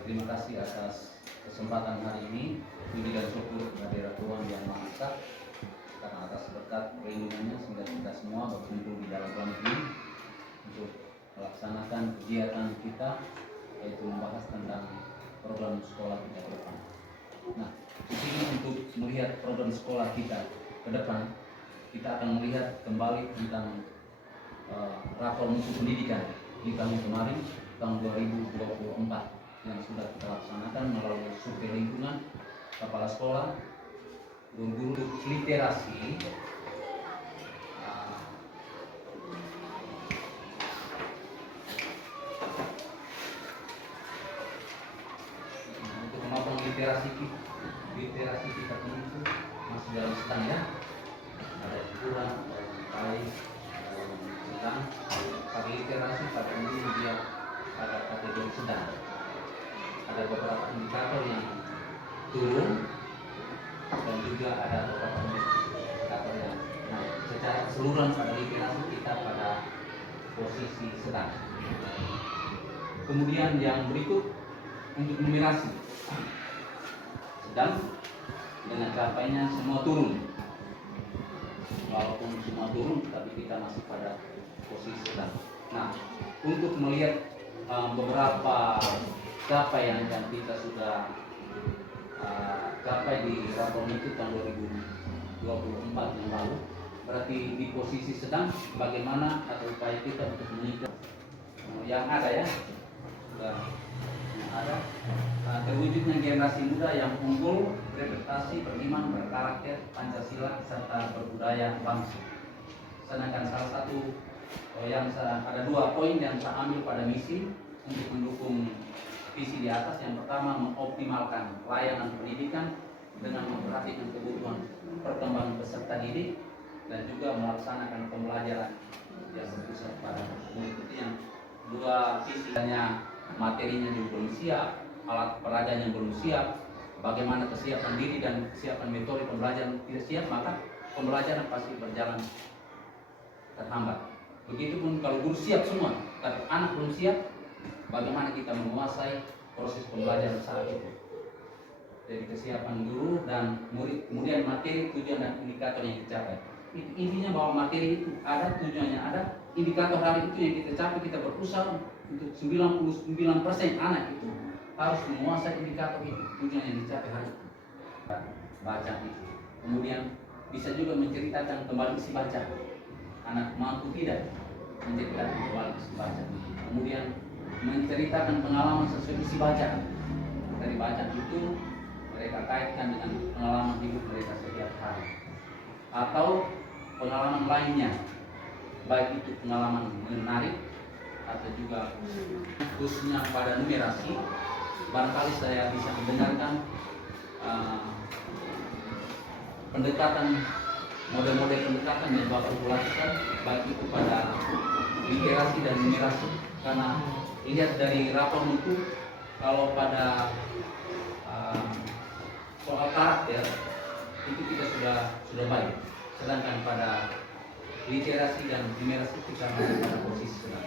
Terima kasih atas kesempatan hari ini. Puji dan syukur kehadirat Tuhan Yang Maha Esa, karena atas berkat perlindungannya sehingga kita semua berkumpul di dalam ruang ini untuk melaksanakan kegiatan kita, yaitu membahas tentang program sekolah kita ke depan. Nah, di sini untuk melihat program sekolah kita ke depan, kita akan melihat kembali tentang rapor mutu pendidikan di tahun kemarin, tahun 2024, yang sudah kita laksanakan melalui survei lingkungan, kepala sekolah, guru-guru literasi, untuk kemampuan literasi kita itu masih dalam sedang ya, ada kurang, baik, sedang. Pada literasi pada ini dia ada kategori sedang. Ada beberapa indikator yang turun dan juga ada beberapa indikator yang naik. Secara keseluruhan pada literasi kita pada posisi sedang. Kemudian yang berikut untuk numerasi, sedang dengan capainya semua turun. Walaupun semua turun, tapi kita masih pada posisi sedang. Nah, untuk melihat beberapa capaian yang kita sudah capai di rapor itu tahun 2024 yang lalu, berarti di posisi sedang. Bagaimana atau upaya kita untuk meningkat yang ada ya, sudah yang ada, terwujudnya generasi muda yang unggul, berprestasi, beriman, berkarakter, Pancasila serta berbudaya bangsa. Sedangkan salah satu yang ada 2 poin yang saya ambil pada misi untuk mendukung visi di atas. Yang pertama, mengoptimalkan layanan pendidikan dengan memperhatikan kebutuhan perkembangan peserta didik dan juga melaksanakan pembelajaran yang berpusat pada mengikuti yang 2 visi. Materinya juga belum siap, alat pelajaran yang belum siap, bagaimana kesiapan diri dan kesiapan metode pembelajaran tidak siap, maka pembelajaran pasti berjalan terhambat. Begitupun kalau guru siap semua, tapi anak belum siap, bagaimana kita menguasai proses pembelajaran saat itu. Jadi kesiapan guru dan murid, kemudian materi, tujuan dan indikator yang dicapai. Intinya bahwa materi itu ada, tujuannya ada, indikator hari itu yang kita capai. Kita berusaha untuk 99% anak itu harus menguasai indikator itu, tujuan yang dicapai hari itu. Baca itu. Kemudian bisa juga menceritakan kembali isi baca. Anak mampu tidak menceritakan kembali isi baca. Kemudian menceritakan pengalaman sesuai isi bacaan. Dari bacaan itu mereka kaitkan dengan pengalaman hidup mereka setiap hari atau pengalaman lainnya, baik itu pengalaman menarik atau juga khususnya pada numerasi. Barangkali saya bisa mendengarkan pendekatan, model-model pendekatan yang Bapak lakukan, baik itu pada literasi dan numerasi. Karena lihat dari rapor itu, kalau pada soal karakter itu kita sudah baik, sedangkan pada literasi dan numerasi kita masih pada posisi sedang.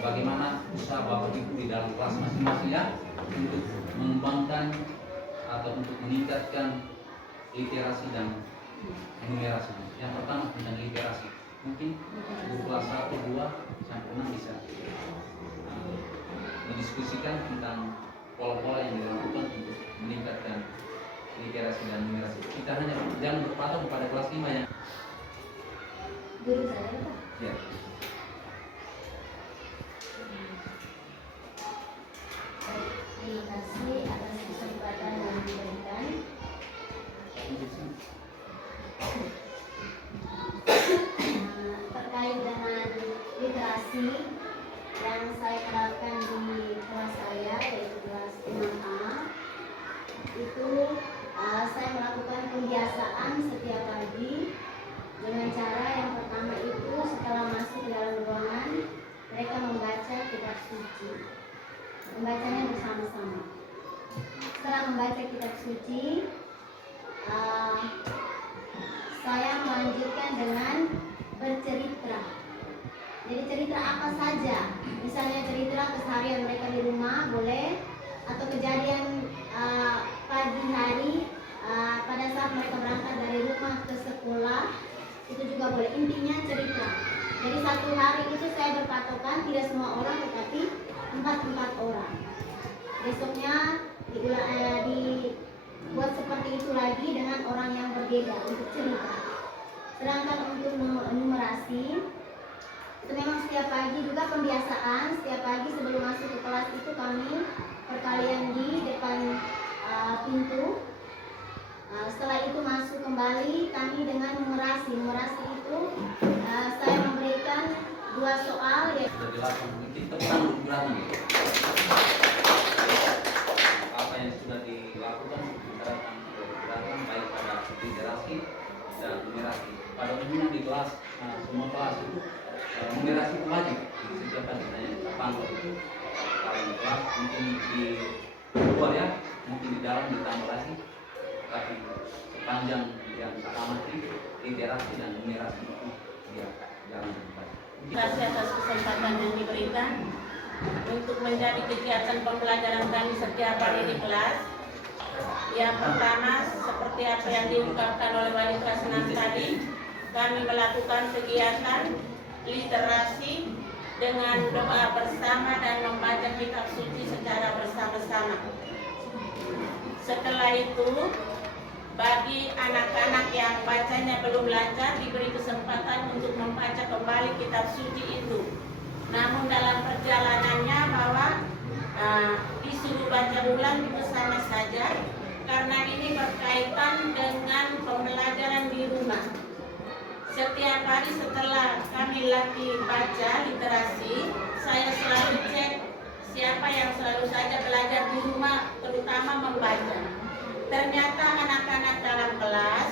Bagaimana usaha Bapak Ibu di dalam kelas masing-masing ya untuk mengembangkan atau untuk meningkatkan literasi dan numerasi. Yang pertama tentang literasi, mungkin guru kelas 1, 2 sampai 6 bisa mendiskusikan tentang pola-pola yang dilakukan untuk meningkatkan literasi dan numerasi. Kita hanya jangan berpatok pada kelas 5 ya. Guru saya Pak? Ya. Terima kasih atas kesempatan yang diberikan. Terkait dengan literasi yang saya terapkan di kelas saya, yaitu kelas 6A, itu saya melakukan pembiasaan setiap pagi dengan cara yang pertama itu setelah masuk ke dalam ruangan mereka membaca kitab suci, membacanya bersama-sama. Setelah membaca kitab suci, saya melanjutkan dengan bercerita. Jadi cerita apa saja, misalnya cerita keseharian mereka di rumah boleh, atau kejadian pagi hari pada saat mereka berangkat dari rumah ke sekolah, itu juga boleh. Intinya cerita. Jadi satu hari itu saya berpatokan tidak semua orang, tetapi 4 orang. Besoknya dibuat seperti itu lagi dengan orang yang berbeda untuk cerita. Sedangkan untuk numerasi itu memang setiap pagi juga pembiasaan. Setiap pagi sebelum masuk ke kelas itu kami perkalian di depan pintu. Setelah itu masuk kembali kami dengan numerasi. Numerasi itu saya memberikan 2 soal. Sudah jelas mungkin tentang berani. Apa yang sudah dilakukan diterapkan berani baik pada literasi dan numerasi. Pada umumnya di kelas semua kelas itu numerasi itu wajib disediakan di panggung. Kalau di kelas mungkin di luar ya, mungkin di dalam ditambah lagi. Tapi sepanjang yang saya amati literasi dan numerasi itu dia jangan lupa. Terima kasih atas kesempatan yang diberikan untuk menjadi kegiatan pembelajaran kami setiap hari di kelas. Yang pertama, seperti apa yang diungkapkan oleh Wali Kelas 6 tadi, kami melakukan kegiatan literasi dengan doa bersama dan membaca kitab suci secara bersama-sama. Setelah itu, bagi anak-anak yang bacanya belum lancar diberi kesempatan untuk membaca kembali kitab suci itu. Namun dalam perjalanannya bahwa disuruh baca ulang itu sama saja, karena ini berkaitan dengan pembelajaran di rumah. Setiap hari setelah kami latih baca literasi, saya selalu cek siapa yang selalu saja belajar di rumah, terutama membaca. Ternyata anak-anak dalam kelas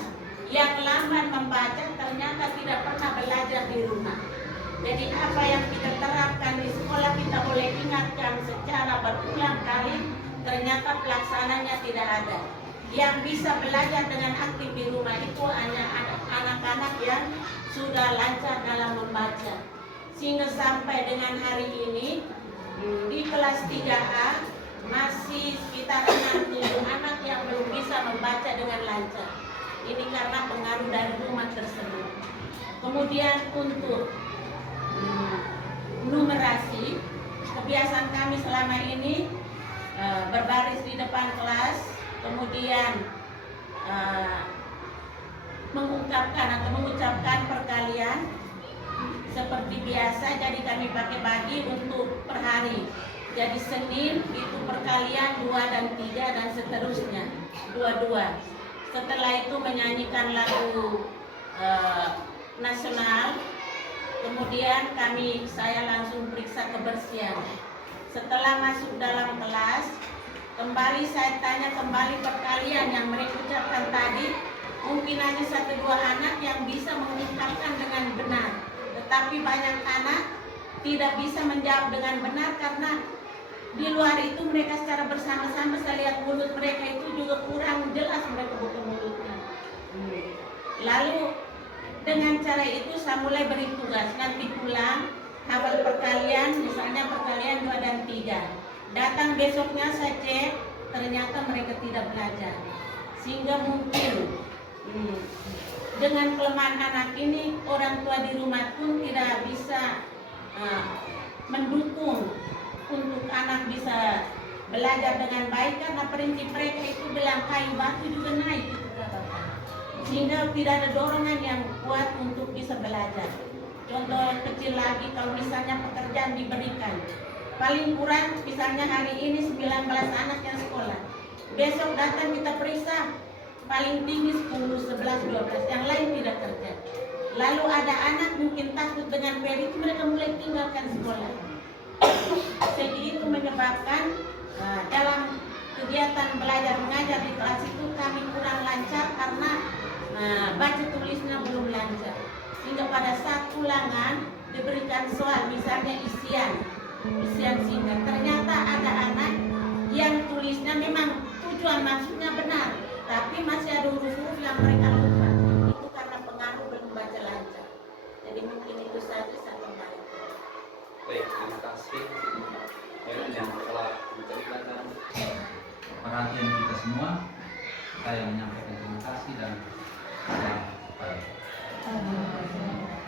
yang lamban membaca ternyata tidak pernah belajar di rumah. Jadi apa yang kita terapkan di sekolah kita boleh ingatkan secara berulang kali, ternyata pelaksananya tidak ada. Yang bisa belajar dengan aktif di rumah itu hanya anak-anak yang sudah lancar dalam membaca. Sehingga sampai dengan hari ini di kelas 3A masih sekitar 6-7 anak yang belum bisa membaca dengan lancar. Ini karena pengaruh dari rumah tersebut. Kemudian untuk numerasi, kebiasaan kami selama ini berbaris di depan kelas, kemudian mengucapkan perkalian seperti biasa. Jadi kami pakai bagi untuk per hari. Jadi Senin itu perkalian 2 dan 3 dan seterusnya 2-2. Setelah itu menyanyikan lagu nasional. Kemudian saya langsung periksa kebersihan. Setelah masuk dalam kelas, kembali saya tanya kembali perkalian yang mereka ucapkan tadi. Mungkin hanya 1-2 anak yang bisa mengucapkan dengan benar, tetapi banyak anak tidak bisa menjawab dengan benar karena di luar itu mereka secara bersama-sama saya lihat mulut mereka itu juga kurang jelas mereka buka mulutnya. Lalu dengan cara itu saya mulai beri tugas, nanti pulang hafal perkalian, misalnya perkalian 2 dan 3. Datang besoknya saya cek, ternyata mereka tidak belajar. Sehingga mungkin dengan kelemahan anak ini orang tua di rumah pun tidak bisa mendukung untuk anak bisa belajar dengan baik karena prinsip mereka itu bilang kayu batu juga naik gitu, sehingga tidak ada dorongan yang kuat untuk bisa belajar. Contoh yang kecil lagi, kalau misalnya pekerjaan diberikan paling kurang misalnya hari ini 19 anak yang sekolah, besok datang kita periksa paling tinggi 10, 11, 12, yang lain tidak kerja. Lalu ada anak mungkin takut dengan PD itu mereka mulai tinggalkan sekolah. Jadi itu menyebabkan dalam kegiatan belajar mengajar di kelas itu kami kurang lancar karena baca tulisnya belum lancar. Sehingga pada saat ulangan diberikan soal misalnya isian singkat, ternyata ada anak yang tulisnya memang tujuan maksudnya benar, tapi masih ada huruf-huruf yang mereka lupa. Itu karena pengaruh belum baca lancar. Jadi mungkin itu saja saya kembali. Baik, terima kasih yang telah menceritakan perhatian kita semua. Saya menyampaikan terima kasih dan